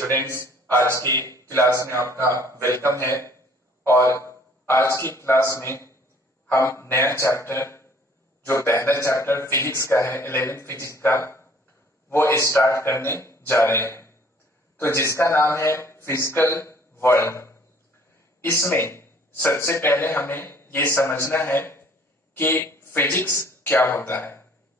Students, आज की class में आपका वेलकम है। और आज की क्लास में हम नया चैप्टर, जो पहला चैप्टर फिजिक्स का है, 11th फिजिक्स का, वो स्टार्ट करने जा रहे हैं। तो जिसका नाम है फिजिकल वर्ल्ड। इसमें सबसे पहले हमें ये समझना है कि फिजिक्स क्या होता है,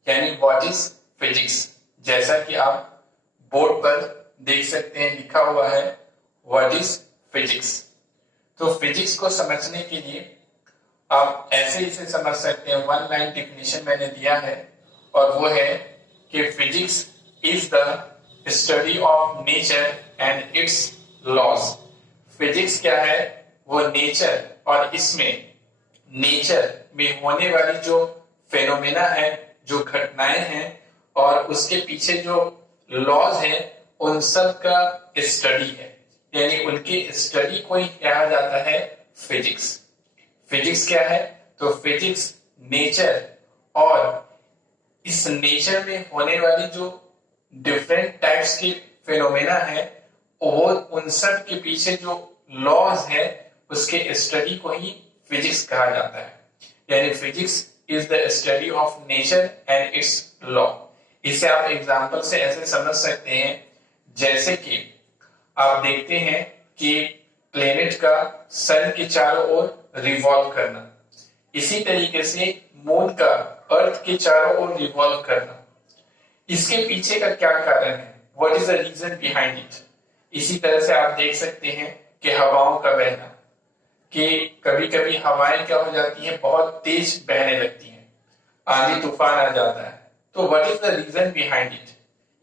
यानी व्हाट इज फिजिक्स। जैसा कि आप बोर्ड पर देख सकते हैं, लिखा हुआ है व्हाट इज फिजिक्स। तो फिजिक्स को समझने के लिए आप ऐसे इसे समझ सकते हैं, वन लाइन डेफिनेशन मैंने दिया है, और वो है कि physics is the study of nature and its laws. Physics क्या है? वो नेचर, और इसमें नेचर में होने वाली जो फेनोमेना है, जो घटनाएं हैं, और उसके पीछे जो लॉज है, उन सब का स्टडी है, यानी उनके स्टडी को ही कहा जाता है फिजिक्स। फिजिक्स क्या है? तो फिजिक्स नेचर, और इस नेचर में होने वाली जो डिफरेंट टाइप्स के फेनोमेना है, वो उन सब के पीछे जो लॉज है, उसके स्टडी को ही फिजिक्स कहा जाता है। यानी physics is the study of nature and it's law. इसे आप एग्जांपल से ऐसे समझ सकते हैं, जैसे कि आप देखते हैं कि प्लेनेट का सन के चारों ओर रिवॉल्व करना, इसी तरीके से मून का अर्थ के चारों ओर रिवॉल्व करना, इसके पीछे का क्या कारण है, what is the reason behind it. इसी तरह से आप देख सकते हैं कि हवाओं का बहना, कि कभी कभी हवाएं क्या हो जाती हैं, बहुत तेज बहने लगती हैं, आंधी तूफान आ जाता है। तो what is the reason behind it,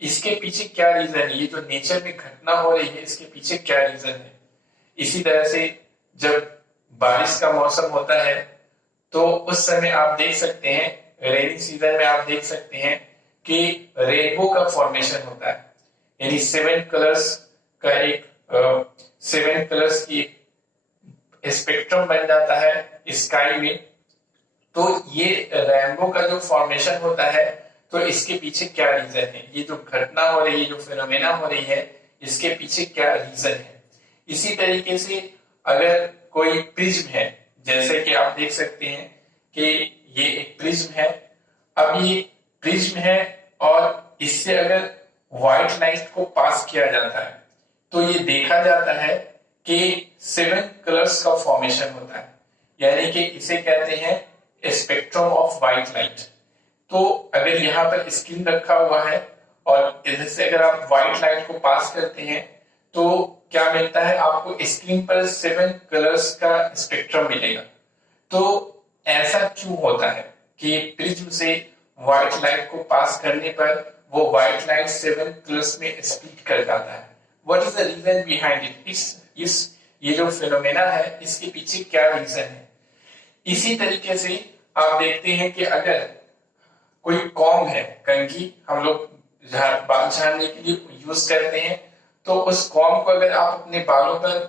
इसके पीछे क्या रीजन है, ये जो नेचर में घटना हो रही है, इसके पीछे क्या रीजन है। इसी तरह से जब बारिश का मौसम होता है, तो उस समय आप देख सकते हैं, रेनी सीजन में आप देख सकते हैं कि रेनबो का फॉर्मेशन होता है, यानी 7 कलर्स का एक 7 कलर्स की स्पेक्ट्रम बन जाता है स्काई में। तो ये रेनबो का जो फॉर्मेशन होता है, तो इसके पीछे क्या रीजन है, ये जो घटना हो रही है, जो फिनोमेना हो रही है, इसके पीछे क्या रीजन है। इसी तरीके से अगर कोई प्रिज्म है, जैसे कि आप देख सकते हैं कि ये एक प्रिज्म है। अब ये प्रिज्म है, और इससे अगर व्हाइट लाइट को पास किया जाता है, तो ये देखा जाता है कि 7 कलर्स का फॉर्मेशन होता है, यानी कि इसे कहते हैं स्पेक्ट्रम ऑफ व्हाइट लाइट। तो अगर यहाँ पर स्क्रीन रखा हुआ है, और इधर से अगर आप व्हाइट लाइट को पास करते हैं, तो क्या मिलता है आपको, स्क्रीन पर 7 कलर्स का स्पेक्ट्रम मिलेगा। तो ऐसा क्यों होता है कि प्रिज्म से व्हाइट लाइट को पास करने पर वो व्हाइट लाइट 7 कलर्स में स्प्लिट कर जाता है। What is the reason behind it, ये जो फिनोमेना है, इसके पीछे क्या रीजन है। इसी तरीके से आप देखते हैं कि अगर कोई कॉम्ब है, कंघी हम लोग बाल झाड़ने के लिए यूज करते हैं, तो उस कॉम्ब को अगर आप अपने बालों पर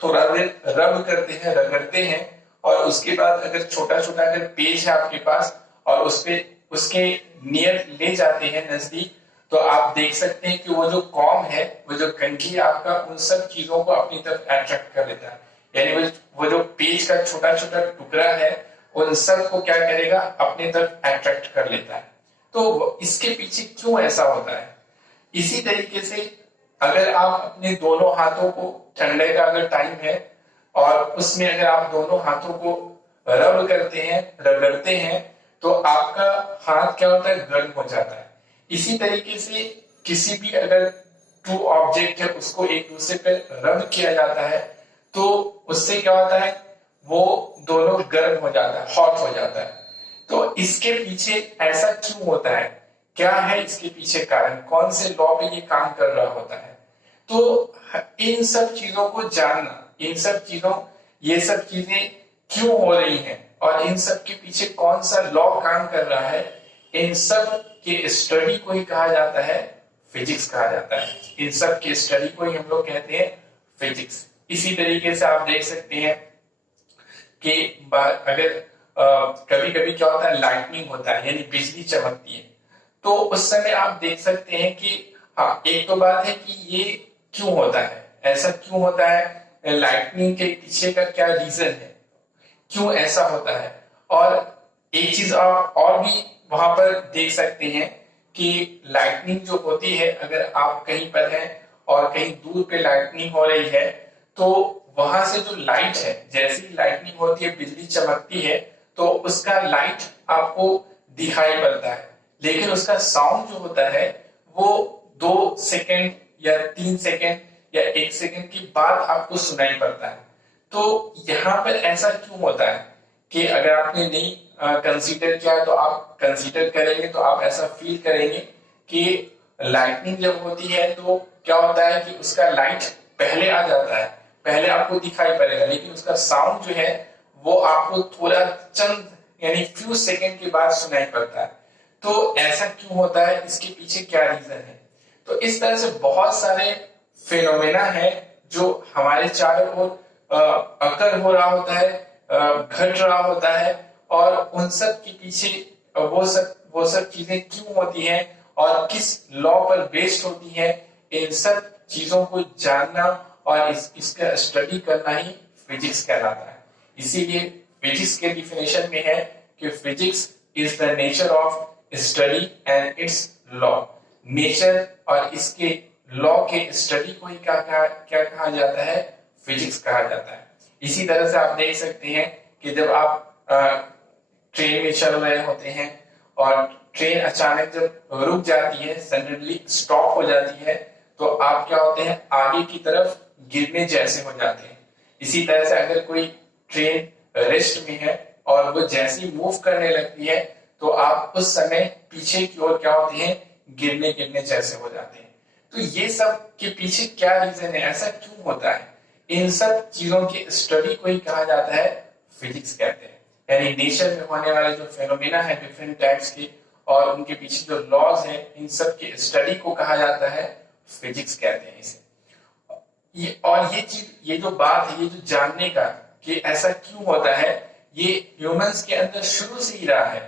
थोड़ा देर रब करते हैं, रगड़ते हैं, और उसके बाद अगर छोटा छोटा अगर पेज है आपके पास, और उस पे उसके नियर ले जाते हैं, नजदीक, तो आप देख सकते हैं कि वो जो कॉम्ब है, वो जो कंघी आपका, उन सब चीजों को अपनी तरफ अट्रैक्ट कर लेता है। यानी वो जो पेज का छोटा छोटा टुकड़ा है, उन सब को क्या करेगा, अपने तरफ अट्रैक्ट कर लेता है। तो इसके पीछे क्यों ऐसा होता है। इसी तरीके से अगर आप अपने दोनों हाथों को, ठंडे का अगर टाइम है, और उसमें अगर आप दोनों हाथों को रब करते हैं, रगड़ते हैं, तो आपका हाथ क्या होता है, गर्म हो जाता है। इसी तरीके से किसी भी अगर 2 ऑब्जेक्ट है, उसको एक दूसरे पर रब किया जाता है, तो उससे क्या होता है, वो दोनों गर्म हो जाता है, हॉट हो जाता है। तो इसके पीछे ऐसा क्यों होता है, क्या है इसके पीछे कारण, कौन से लॉ पे ये काम कर रहा होता है। तो इन सब चीजों को जानना, इन सब चीजों, ये सब चीजें क्यों हो रही हैं, और इन सब के पीछे कौन सा लॉ काम कर रहा है, इन सब के स्टडी को ही कहा जाता है फिजिक्स कहा जाता है। इन सब के स्टडी को ही हम लोग कहते हैं फिजिक्स। इसी तरीके से आप देख सकते हैं कि अगर कभी कभी क्या होता है, लाइटनिंग होता है, यानी बिजली चमकती है, तो उस समय आप देख सकते हैं कि हाँ, एक तो बात है कि ये क्यों होता है, ऐसा क्यों होता है, लाइटनिंग के पीछे का क्या रीजन है, क्यों ऐसा होता है। और एक चीज आप और भी वहां पर देख सकते हैं कि लाइटनिंग जो होती है, अगर आप कहीं पर हैं और कहीं दूर पे लाइटनिंग हो रही है, तो वहां से जो लाइट है, जैसी लाइटनिंग होती है, बिजली चमकती है, तो उसका लाइट आपको दिखाई पड़ता है, लेकिन उसका साउंड जो होता है वो 2 सेकेंड या 3 सेकेंड या 1 सेकेंड के बाद आपको सुनाई पड़ता है। तो यहाँ पर ऐसा क्यों होता है कि अगर आपने नहीं कंसीडर किया तो आप कंसीडर करेंगे तो आप ऐसा फील करेंगे कि लाइटनिंग जब होती है तो क्या होता है कि उसका लाइट पहले आ जाता है, पहले आपको दिखाई पड़ेगा, लेकिन उसका साउंड जो है वो आपको थोड़ा चंद यानी फ्यू सेकेंड के बाद सुनाई पड़ता है। तो ऐसा क्यों होता है, इसके पीछे क्या रीजन है। तो इस तरह से बहुत सारे फिनोमेना है जो हमारे चारों ओर अकर हो रहा होता है, घट रहा होता है, और उन सब के पीछे वो सब चीजें क्यों होती हैं और किस लॉ पर बेस्ड होती है, इन सब चीजों को जानना और इसका स्टडी करना ही फिजिक्स कहलाता है। इसीलिए फिजिक्स के डिफिनेशन में है कि physics is the nature of study and it's law. Nature और इसके लॉ के स्टडी को ही क्या कहा जाता है, फिजिक्स कहा जाता है। इसी तरह से आप देख सकते हैं कि जब आप ट्रेन में चल रहे होते हैं और ट्रेन अचानक जब रुक जाती है, सडनली स्टॉप हो जाती है, तो आप क्या होते हैं, आगे की तरफ गिरने जैसे हो जाते हैं। इसी तरह से अगर कोई ट्रेन रेस्ट में है और वो जैसी मूव करने लगती है, तो आप उस समय पीछे की ओर क्या होते हैं, गिरने जैसे हो जाते हैं। तो ये सब के पीछे क्या रीजन है, ऐसा क्यों होता है, इन सब चीजों की स्टडी को ही कहा जाता है फिजिक्स कहते हैं। यानी नेचर में होने वाले जो फेनोमेना है डिफरेंट टाइप्स के और उनके पीछे जो लॉज है, इन सब की स्टडी को कहा जाता है फिजिक्स कहते हैं इसे। और ये चीज, ये जो बात है, ये जो जानने का कि ऐसा क्यों होता है, ये ह्यूमंस के अंदर शुरू से ही रहा है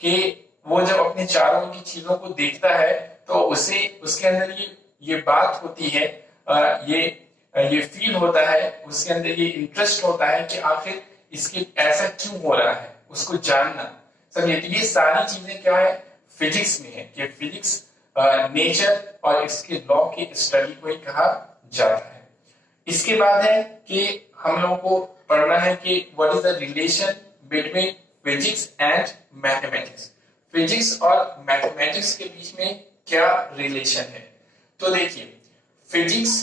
कि वो जब अपने चारों की चीजों को देखता है तो उसे उसके अंदर ये बात होती है, ये फील होता है, उसके अंदर ये इंटरेस्ट होता है कि आखिर इसके ऐसा क्यों हो रहा है, उसको जानना। समझिए, तो ये सारी चीजें क्या है, फिजिक्स में है कि फिजिक्स नेचर और इसके लॉ की स्टडी को ही कहा जाता है। इसके बाद है कि हम लोगों को पढ़ना है कि what is the relation between physics and mathematics. Physics और मैथमेटिक्स के बीच में क्या रिलेशन है। तो देखिए, फिजिक्स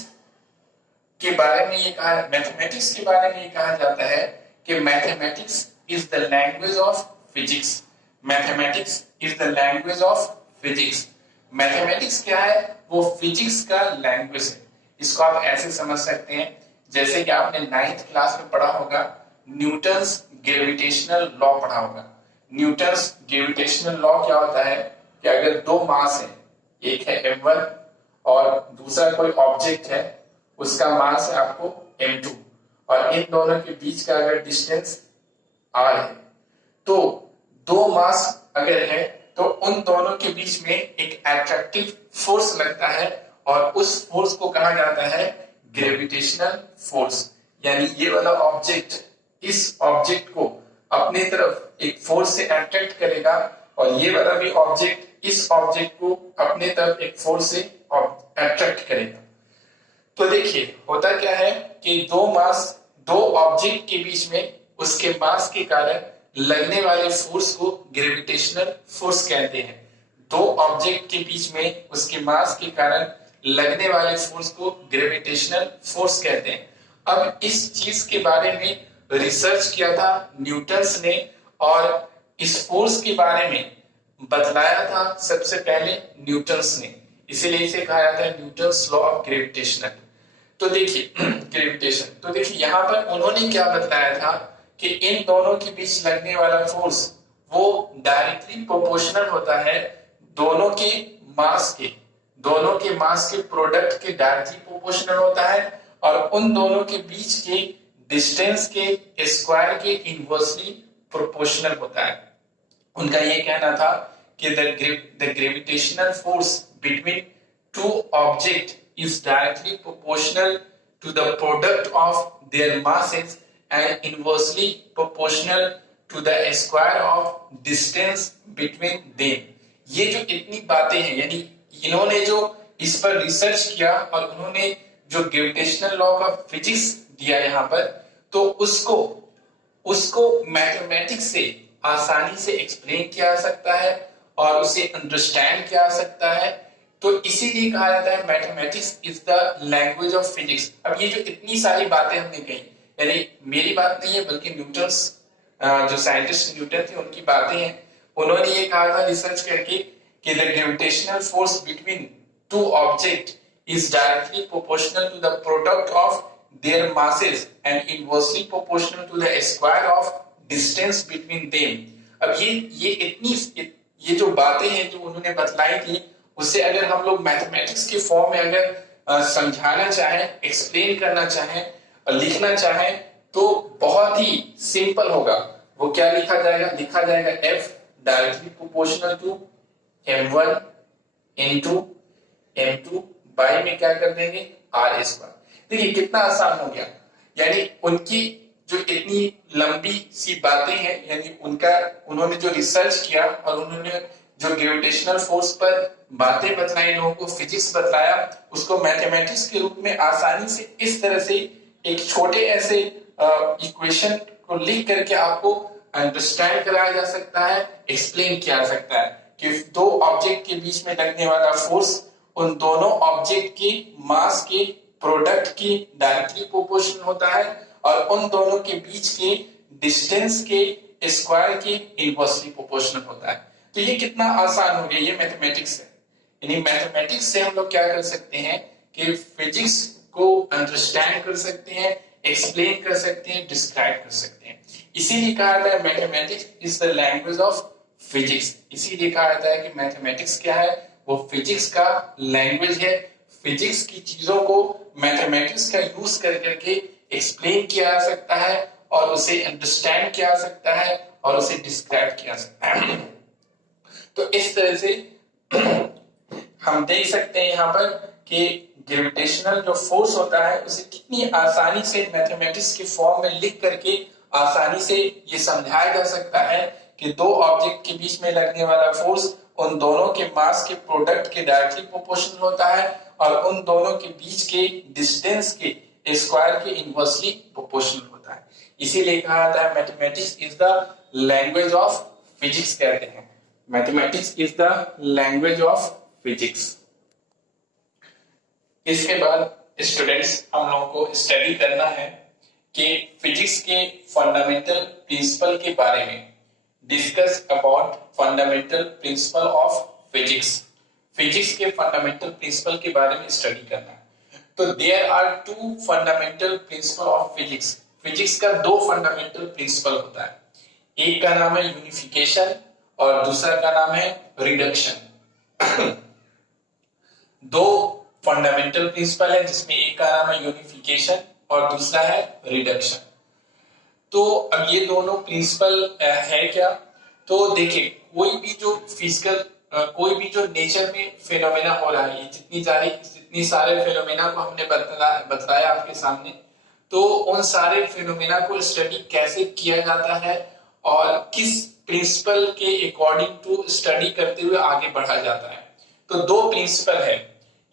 के बारे में ये कहा, मैथमेटिक्स के बारे में ये कहा जाता है कि mathematics is the language of physics. Mathematics is the language of physics. Mathematics क्या है, वो फिजिक्स का लैंग्वेज है। इसको आप ऐसे समझ सकते हैं जैसे कि आपने 9th क्लास में पढ़ा होगा, न्यूटन्स ग्रेविटेशनल लॉ पढ़ा होगा। न्यूटन्स ग्रेविटेशनल लॉ क्या होता है कि अगर दो मास है, एक है m1 और दूसरा कोई ऑब्जेक्ट है, उसका मास है आपको m2, और इन दोनों के बीच का अगर डिस्टेंस r है, तो दो मास अगर है तो उन दोनों के बीच में एक अट्रैक्टिव फोर्स लगता है और उस फोर्स को कहा जाता है ग्रेविटेशनल फोर्स। यानी ये वाला ऑब्जेक्ट इस ऑब्जेक्ट को अपने तरफ एक फोर्स से अट्रैक्ट करेगा और ये वाला भी ऑब्जेक्ट इस ऑब्जेक्ट को अपने तरफ एक फोर्स से अट्रैक्ट करेगा। तो देखिए, होता क्या है कि दो ऑब्जेक्ट के बीच में उसके मास के कारण लगने वाले फोर्स को ग्रेविटेशनल फोर्स कहते हैं। दो ऑब्जेक्ट के बीच में उसके मास के कारण लगने वाले फोर्स को ग्रेविटेशनल फोर्स कहते हैं। अब इस चीज के बारे में रिसर्च किया था न्यूटन्स ने और इस फोर्स के बारे में बतलाया था सबसे पहले न्यूटन्स ने, इसीलिए इसे कहा जाता है न्यूटन्स लॉ ऑफ ग्रेविटेशनल। तो देखिए ग्रेविटेशन, तो देखिए यहाँ पर उन्होंने क्या बतलाया था कि इन दोनों के बीच लगने वाला फोर्स वो डायरेक्टली प्रोपोर्शनल होता है दोनों के मास के प्रोडक्ट के डायरेक्टली प्रोपोर्शनल होता है और उन दोनों के बीच के डिस्टेंस के स्क्वायर के इनवर्सली प्रोपोर्शनल होता है। उनका ये कहना था कि the gravitational force between two object is directly proportional to the product of their masses and inversely proportional to the square of distance between them. ये जो इतनी बातें हैं, यानी इन्होंने जो इस पर रिसर्च किया और उन्होंने जो ग्रेविटेशनल लॉ का फिजिक्स दिया यहाँ पर, तो उसको मैथमेटिक्स से आसानी से एक्सप्लेन किया जा सकता है और उसे अंडरस्टैंड किया जा सकता है। तो इसीलिए कहा जाता है mathematics is the language of physics. अब ये जो इतनी सारी बातें हमने कही, यानी मेरी बात नहीं है बल्कि न्यूटन्स जो साइंटिस्ट न्यूटन थे उनकी बातें हैं। उन्होंने ये कहा था रिसर्च करके कि the gravitational force between two object is directly proportional to the product of their masses and inversely proportional to the square of distance between them। अब ये जो बातें हैं जो उन्होंने बतलाई थी, उससे अगर हम लोग मैथमेटिक्स के फॉर्म में अगर समझाना चाहें, एक्सप्लेन करना चाहें और लिखना चाहें तो बहुत ही सिंपल होगा। वो क्या लिखा जाएगा F directly proportional to m1 into m2 by में क्या कर देंगे आर स्क्वायर। देखिए कितना आसान हो गया, यानी उनकी जो इतनी लंबी सी बातें हैं, यानी उन्होंने जो रिसर्च किया और उन्होंने जो ग्रेविटेशनल फोर्स पर बातें बतलाई, लोगों को फिजिक्स बतलाया, उसको मैथमेटिक्स के रूप में आसानी से इस तरह से एक छोटे ऐसे इक्वेशन को लिख करके आपको अंडरस्टैंड कराया जा सकता है, एक्सप्लेन किया जा सकता है कि दो ऑब्जेक्ट के बीच में लगने वाला फोर्स उन दोनों ऑब्जेक्ट के मास के प्रोडक्ट की डायरेक्टली प्रोपोर्शनल होता है और उन दोनों के बीच के डिस्टेंस के स्क्वायर के इनवर्सली प्रोपोर्शनल होता है। तो ये कितना आसान हो गया, ये मैथमेटिक्स है। यानी मैथमेटिक्स से हम लोग क्या कर सकते हैं कि फिजिक्स को अंडरस्टैंड कर सकते हैं, एक्सप्लेन कर सकते हैं, डिस्क्राइब कर सकते हैं। इसीलिए कहा जाता है mathematics is the language of physics. इसीलिए कहा जाता है कि मैथमेटिक्स क्या है, वो फिजिक्स का लैंग्वेज है। फिजिक्स की चीजों को मैथमेटिक्स का यूज कर करके एक्सप्लेन किया जा सकता है और उसे अंडरस्टैंड किया जा सकता है और उसे डिस्क्राइब किया जा सकता है। तो इस तरह से हम देख सकते हैं यहाँ पर कि ग्रेविटेशनल जो फोर्स होता है उसे कितनी आसानी से मैथमेटिक्स के फॉर्म में लिख करके आसानी से ये समझाया जा सकता है कि दो ऑब्जेक्ट के बीच में लगने वाला फोर्स उन दोनों के मास के प्रोडक्ट के डायरेक्टली प्रोपोर्शनल होता है और उन दोनों के बीच के डिस्टेंस के स्क्वायर के इनवर्सली प्रोपोर्शनल होता है। इसीलिए कहा जाता है mathematics is the language of physics कहते हैं। Mathematics is the language of physics. इसके बाद स्टूडेंट्स हम लोगों को स्टडी करना है कि फिजिक्स के फंडामेंटल प्रिंसिपल के बारे में, discuss about fundamental principle of physics. Physics के फंडामेंटल प्रिंसिपल के बारे में स्टडी करना है। तो there are two fundamental principle of physics. Physics का दो फंडामेंटल प्रिंसिपल होता है, एक का नाम है यूनिफिकेशन और दूसरा का नाम है रिडक्शन। दो फंडामेंटल प्रिंसिपल है जिसमें एक का नाम है यूनिफिकेशन और दूसरा है रिडक्शन। तो अब ये दोनों प्रिंसिपल है क्या, तो देखिए कोई भी जो फिजिकल कोई भी जो नेचर में फेनोमेना हो रहा है, जितनी सारे फेनोमेना को हमने बताया आपके सामने, तो उन सारे फेनोमेना को स्टडी कैसे किया जाता है और किस प्रिंसिपल के अकॉर्डिंग टू स्टडी करते हुए आगे बढ़ा जाता है। तो दो प्रिंसिपल है,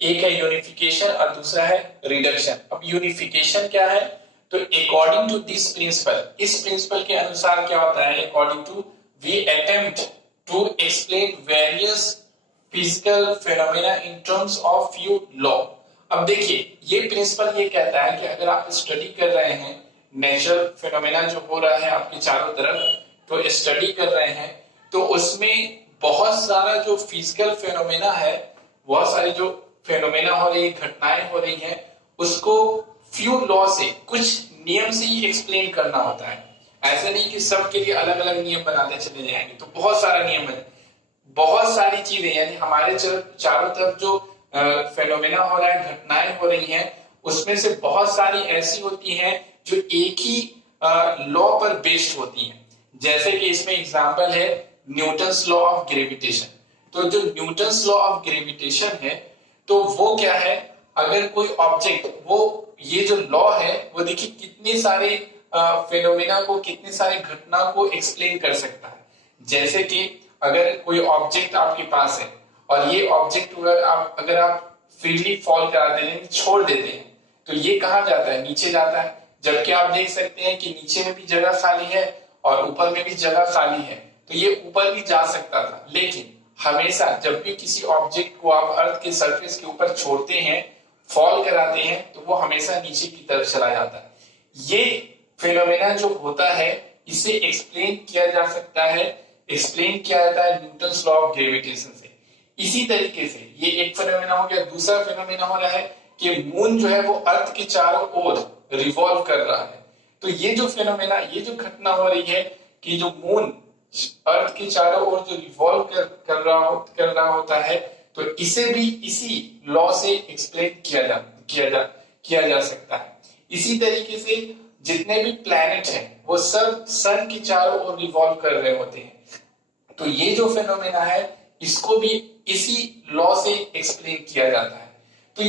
एक है यूनिफिकेशन और दूसरा है रिडक्शन। अब यूनिफिकेशन क्या है, तो अकॉर्डिंग टू दिस प्रिंसिपल, इस प्रिंसिपल के अनुसार क्या होता है, according to we attempt to explain various physical phenomena in terms of few law. अब देखिए ये प्रिंसिपल ये कहता है कि अगर आप स्टडी कर रहे हैं नेचुरल फेनोमेना जो हो रहा है आपके चारों तरफ, तो स्टडी कर रहे हैं, तो उसमें बहुत सारा जो फिजिकल फेनोमेना है, बहुत सारी जो फेनोमेना हो रही है, घटनाएं हो रही हैं, उसको फ्यू लॉ से, कुछ नियम से ही एक्सप्लेन करना होता है। ऐसा नहीं कि सबके लिए अलग अलग नियम बनाते चले जाएंगे, तो बहुत सारा नियम है, बहुत सारी चीजें, यानी हमारे चारों तरफ जो फेनोमेना हो रहा है, घटनाएं हो रही हैं, उसमें से बहुत सारी ऐसी होती हैं जो एक ही लॉ पर बेस्ड होती हैं। जैसे कि इसमें एग्जांपल है न्यूटन्स लॉ ऑफ ग्रेविटेशन। तो जो न्यूटन्स लॉ ऑफ ग्रेविटेशन है, तो वो क्या है, अगर कोई ऑब्जेक्ट, वो ये जो लॉ है वो देखिए कितने सारे फेनोमेना को, कितने सारे घटना को एक्सप्लेन कर सकता है। जैसे कि अगर कोई ऑब्जेक्ट आपके पास है और ये ऑब्जेक्ट अगर आप फ्रीली फॉल करा देते हैं, छोड़ देते हैं, तो ये कहाँ जाता है? नीचे जाता है। जबकि आप देख सकते हैं कि नीचे में भी जगह खाली है और ऊपर में भी जगह खाली है, तो ये ऊपर भी जा सकता था। लेकिन हमेशा जब भी किसी ऑब्जेक्ट को आप अर्थ के सरफेस के ऊपर छोड़ते हैं, फॉल कराते हैं, तो वो हमेशा नीचे की तरफ चला जाता है। ये फिनोमेना जो होता है, इसे एक्सप्लेन किया जा सकता है, एक्सप्लेन किया जाता है न्यूटन्स लॉ ऑफ ग्रेविटेशन से। इसी तरीके से ये एक फिनोमेना हो गया। दूसरा फिनोमेना हो रहा है कि मून जो है वो अर्थ के चारों ओर रिवॉल्व कर रहा है। तो ये जो फिनोमेना, ये जो घटना हो रही है कि जो मून अर्थ के चारों ओर जो रिवॉल्व कर रहा होता है, तो इसे भी इसी लॉ से एक्सप्लेन किया जा सकता है। इसी तरीके से जितने भी प्लैनेट हैं वो सब सन के चारों ओर रिवॉल्व कर रहे होते हैं। तो ये जो फिनोमेना है, इसको भी इसी लॉ से एक्सप्लेन किया जाता है। तो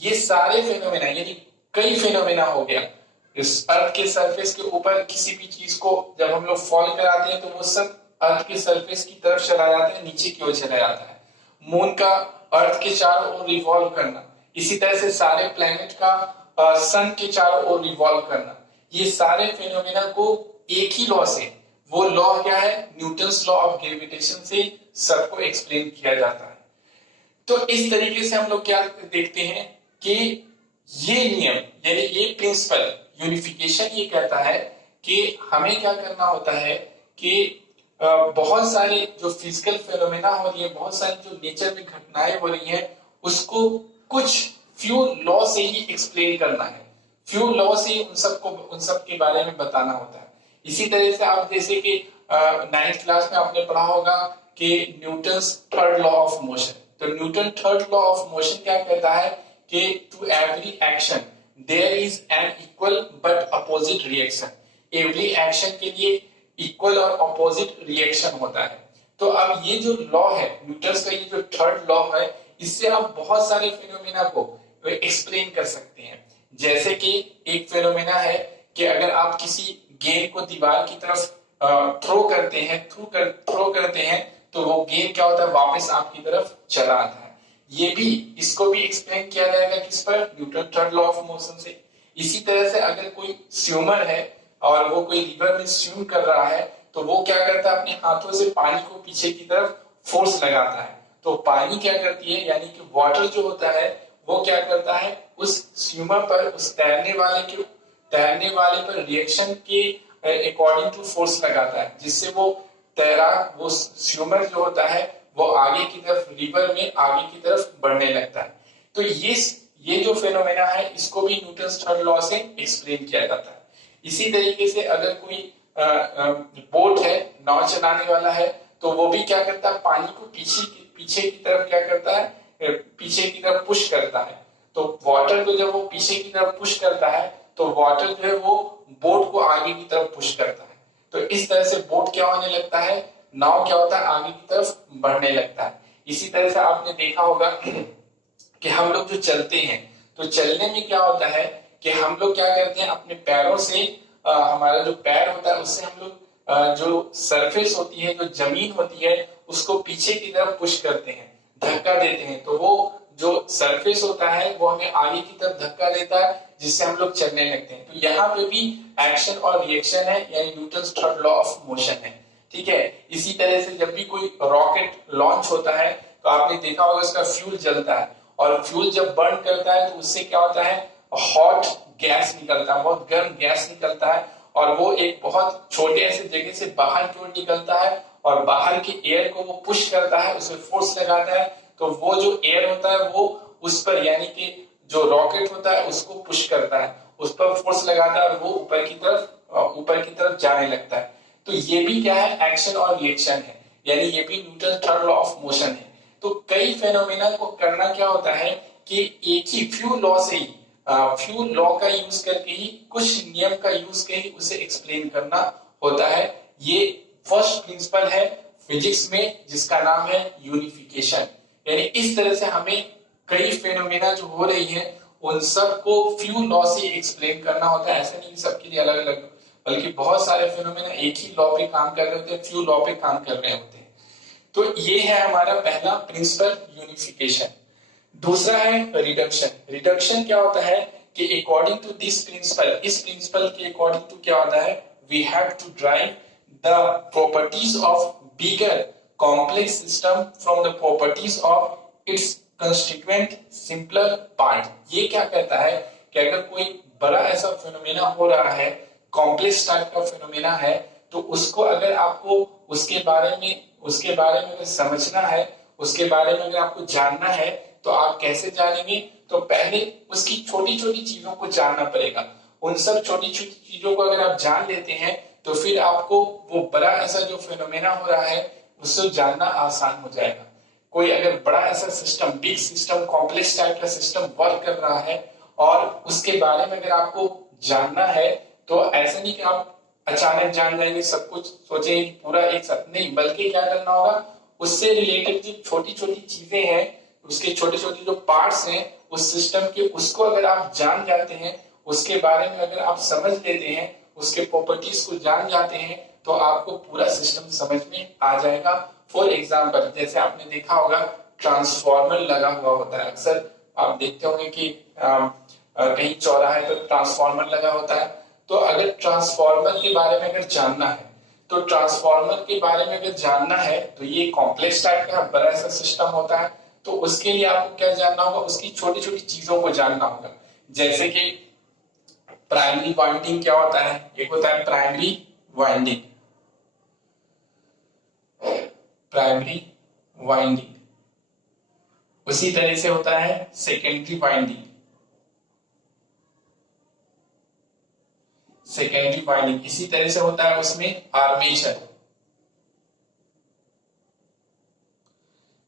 ये सारे फिनोमेना, यानी कई फिनोमेना हो गया। इस अर्थ के सरफेस के ऊपर किसी भी चीज को जब हम लोग फॉल कराते हैं, तो वो सब अर्थ के सरफेस की तरफ चला जाता है, नीचे की ओर चला जाता है। मून का अर्थ के चारों ओर रिवॉल्व करना, इसी तरह से सारे प्लैनेट का सन के चारों ओर रिवॉल्व करना, ये सारे फिनोमेना को एक ही लॉ से, वो लॉ क्या है? न्यूटन्स लॉ ऑफ ग्रेविटेशन से सबको एक्सप्लेन किया जाता है। तो इस तरीके से हम लोग क्या देखते हैं कि ये नियम, यानी ये प्रिंसिपल यूनिफिकेशन, ये कहता है कि हमें क्या करना होता है कि बहुत सारे जो फिजिकल फेनोमेना हो रही है, बहुत सारी जो नेचर में घटनाएं हो रही हैं, उसको कुछ फ्यू लॉ से ही एक्सप्लेन करना है। फ्यू लॉ से उन सब के बारे में बताना होता है। इसी तरह से आप जैसे कि 9th क्लास में आपने पढ़ा होगा कि Newton's third law of motion. तो Newton third law of motion क्या कहता है कि to every action there is an equal but opposite reaction. Every action के लिए इक्वल और अपोजिट रिएक्शन होता है। तो अब ये जो लॉ है, न्यूटन्स का ये जो थर्ड लॉ है, इससे आप बहुत सारे फिनोमेना को एक्सप्लेन कर सकते हैं। जैसे कि एक फिनोमेना है कि अगर आप किसी गेंद को दीवार की तरफ थ्रो करते हैं, तो वो गेंद क्या होता है? वापस आपकी तरफ चला आता है। ये भी, इसको भी एक्सप्लेन किया जाएगा किस पर? Newton third law of motion से। इसी तरह से अगर कोई स्विमर है और वो कोई रिवर में स्विम कर रहा है, तो वो क्या करता है? अपने हाथों से पानी को पीछे की तरफ फोर्स लगाता है। तो पानी क्या करती है, यानी कि वाटर जो होता है, वो क्या करता है? उस स्विमर पर, उस तैरने वाले पर रिएक्शन के अकॉर्डिंग टू फोर्स लगाता है, जिससे वो तैराक, वो स्विमर जो होता है, वो आगे की तरफ, रिवर में आगे की तरफ बढ़ने लगता है। तो ये जो फेनोमेना है, इसको भी न्यूटन्स थर्ड लॉ से एक्सप्लेन किया जाता है। इसी तरीके से अगर कोई बोट है, नाव चलाने वाला है, तो वो भी क्या करता है? पानी को पीछे की तरफ क्या करता है? पीछे की तरफ पुश करता है। तो वाटर को जब वो पीछे की तरफ पुश करता है, तो वाटर जो है वो बोट को आगे की तरफ पुश करता है। तो इस तरह से बोट क्या होने लगता है? नाव क्या होता है? आगे की तरफ बढ़ने लगता है। इसी तरह से आपने देखा होगा कि हम लोग जो चलते हैं, तो चलने में क्या होता है कि हम लोग क्या करते हैं? अपने पैरों से, हमारा जो पैर होता है, उससे हम लोग जो सरफेस होती है, जो जमीन होती है, उसको पीछे की तरफ पुश करते हैं, धक्का देते हैं। तो वो जो सरफेस होता है, वो हमें आगे की तरफ धक्का देता है, जिससे हम लोग चलने लगते हैं। तो यहाँ पे भी एक्शन और रिएक्शन है, यानी Newton's third law of motion है। ठीक है। इसी तरह से जब भी कोई रॉकेट लॉन्च होता है, तो आपने देखा होगा उसका फ्यूल जलता है, और फ्यूल जब बर्न करता है, तो उससे क्या होता है? हॉट गैस निकलता है, बहुत गर्म गैस निकलता है, और वो एक बहुत छोटे ऐसे जगह से बाहर की ओर निकलता है, और बाहर के एयर को वो पुश करता है, उसमें फोर्स लगाता है। तो वो जो एयर होता है, वो उस पर, यानी कि जो रॉकेट होता है, उसको पुश करता है, उस पर फोर्स लगाता है, और वो ऊपर की तरफ जाने लगता है। तो ये भी क्या है? एक्शन और रिएक्शन है, यानी ये भी Newton third law of motion है। तो कई फेनोमेना को करना क्या होता है कि एक ही फ्यू लॉ का यूज करके ही, कुछ नियम का यूज करके उसे एक्सप्लेन करना होता है। ये फर्स्ट प्रिंसिपल है फिजिक्स में, जिसका नाम है यूनिफिकेशन। यानी इस तरह से हमें कई फेनोमेना जो हो रही है उन सबको फ्यू लॉ से एक्सप्लेन करना होता है। ऐसे नहीं कि सबके लिए अलग अलग, बल्कि बहुत सारे फेनोमेना एक ही लॉ पे काम कर रहे होते हैं, फ्यू लॉ पे काम कर रहे होते हैं। तो ये है हमारा पहला प्रिंसिपल, यूनिफिकेशन। दूसरा है रिडक्शन। रिडक्शन क्या होता है कि अकॉर्डिंग टू दिस प्रिंसिपल, इस प्रिंसिपल के अकॉर्डिंग टू क्या होता है, we have to derive the properties of bigger complex system from the properties of its constituent simpler part. ये क्या कहता है कि अगर कोई बड़ा ऐसा फिनोमेना हो रहा है, कॉम्प्लेक्स टाइप का फिनोमेना है, तो उसको अगर आपको उसके बारे में अगर समझना है, उसके बारे में अगर आपको जानना है, तो आप कैसे जानेंगे? तो पहले उसकी छोटी छोटी चीजों को जानना पड़ेगा। उन सब छोटी छोटी चीजों को अगर आप जान लेते हैं तो फिर आपको वो बड़ा ऐसा जो फिनोमेना हो रहा है उससे जानना आसान हो जाएगा। कोई अगर बड़ा ऐसा system, big system, complex type का सिस्टम वर्क कर रहा है और उसके बारे में अगर आपको जानना है, तो ऐसा नहीं कि आप अचानक जान जाएंगे सब कुछ, सोचेंगे पूरा एक साथ, नहीं, बल्कि क्या करना होगा, उससे रिलेटेड जो छोटी छोटी चीजें हैं, उसके छोटे छोटे जो पार्ट्स हैं उस सिस्टम के, उसको अगर आप जान जाते हैं, उसके बारे में अगर आप समझ लेते हैं, उसके प्रॉपर्टीज को जान जाते हैं, तो आपको पूरा सिस्टम समझ में आ जाएगा। फॉर एग्जाम्पल, जैसे आपने देखा होगा ट्रांसफॉर्मर लगा हुआ होता है, अक्सर आप देखते होंगे कि कहीं चौराहे पर ट्रांसफॉर्मर लगा होता है। तो अगर ट्रांसफॉर्मर के बारे में अगर जानना है, तो ट्रांसफॉर्मर के बारे में अगर जानना है तो ये कॉम्प्लेक्स टाइप का बड़ा सा सिस्टम होता है। तो उसके लिए आपको क्या जानना होगा, उसकी छोटी छोटी चीजों को जानना होगा। जैसे कि प्राइमरी वाइंडिंग क्या होता है, एक होता है प्राइमरी वाइंडिंग, प्राइमरी वाइंडिंग, उसी तरह से होता है सेकेंडरी वाइंडिंग, सेकेंडरी वाइंडिंग, इसी तरह से होता है उसमें आर्मेचर,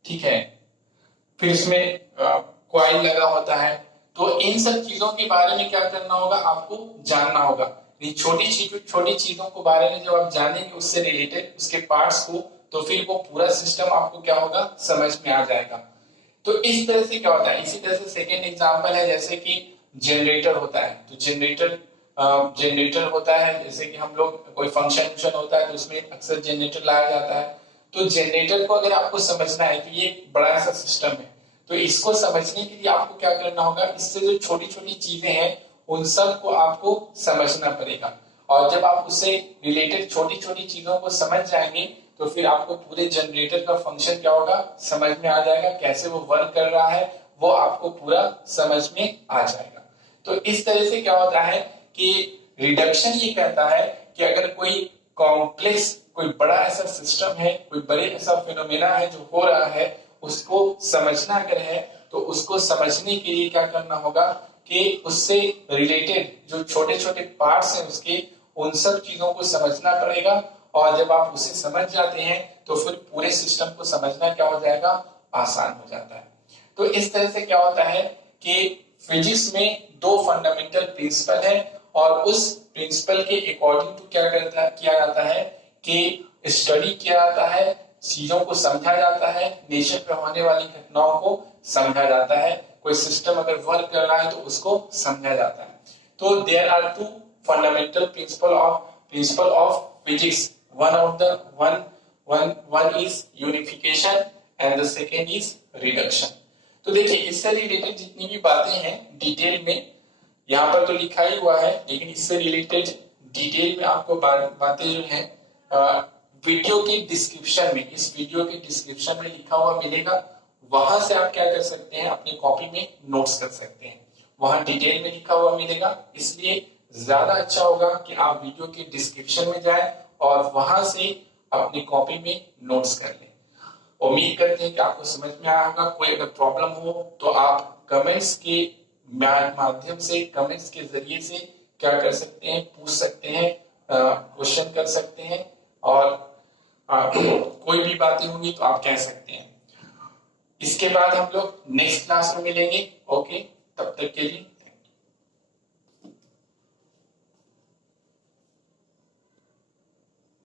ठीक है। फिर इसमें कॉइल लगा होता है। तो इन सब चीजों के बारे में क्या करना होगा, आपको जानना होगा। छोटी चीजों को बारे में जब आप जानेंगे उससे रिलेटेड उसके पार्ट्स को, तो फिर वो पूरा सिस्टम आपको क्या होगा, समझ में आ जाएगा। तो इस तरह से क्या होता है, इसी तरह से सेकेंड एग्जांपल है जैसे कि जनरेटर होता है। तो जनरेटर होता है, जैसे कि हम लोग कोई फंक्शन होता है तो उसमें अक्सर जनरेटर लाया जाता है। तो जनरेटर को अगर आपको समझना है कि ये बड़ा सा सिस्टम है, तो इसको समझने के लिए आपको क्या करना होगा, इससे जो छोटी छोटी चीजें हैं उन सब को आपको समझना पड़ेगा। और जब आप उससे रिलेटेड छोटी छोटी चीजों को समझ जाएंगे, तो फिर आपको पूरे जनरेटर का फंक्शन क्या होगा, समझ में आ जाएगा, कैसे वो वर्क कर रहा है वो आपको पूरा समझ में आ जाएगा। तो इस तरह से क्या होता है कि रिडक्शन ये कहता है कि अगर कोई कॉम्प्लेक्स, कोई बड़ा ऐसा सिस्टम है, कोई बड़े ऐसा फिनोमेना है जो हो रहा है, उसको समझना अगर है, तो उसको समझने के लिए क्या करना होगा कि उससे रिलेटेड जो छोटे छोटे पार्ट्स हैं उसके, उन सब चीजों को समझना पड़ेगा। और जब आप उसे समझ जाते हैं तो फिर पूरे सिस्टम को समझना क्या हो जाएगा, आसान हो जाता है। तो इस तरह से क्या होता है कि फिजिक्स में दो फंडामेंटल प्रिंसिपल है, और उस प्रिंसिपल के अकॉर्डिंग टू क्या किया जाता है कि स्टडी किया जाता है, चीजों को समझा जाता है, नेचर पे होने वाली घटनाओं को समझा जाता है, कोई सिस्टम अगर वर्क कर रहा है तो उसको समझा जाता है। तो there are two fundamental principle of physics, one is unification and the second is reduction। तो देखिए इससे रिलेटेड जितनी भी बातें हैं डिटेल में यहाँ पर तो लिखा ही हुआ है, लेकिन इससे रिलेटेड डिटेल में आपको बातें जो है वीडियो के डिस्क्रिप्शन में, इस वीडियो के डिस्क्रिप्शन में लिखा हुआ मिलेगा, वहां से आप क्या कर सकते हैं, अपनी कॉपी में नोट्स कर सकते हैं, वहां डिटेल में लिखा हुआ मिलेगा। इसलिए ज्यादा अच्छा होगा कि आप वीडियो के डिस्क्रिप्शन में जाएं और वहां से अपनी कॉपी में नोट्स कर लें। उम्मीद करते हैं कि आपको समझ में आया होगा। कोई अगर प्रॉब्लम हो तो आप कमेंट्स के माध्यम से, कमेंट्स के जरिए से क्या कर सकते हैं, पूछ सकते हैं, क्वेश्चन कर सकते हैं, और कोई भी बातें होंगी तो आप कह सकते हैं। इसके बाद हम लोग नेक्स्ट क्लास में मिलेंगे। ओके, तब तक के लिए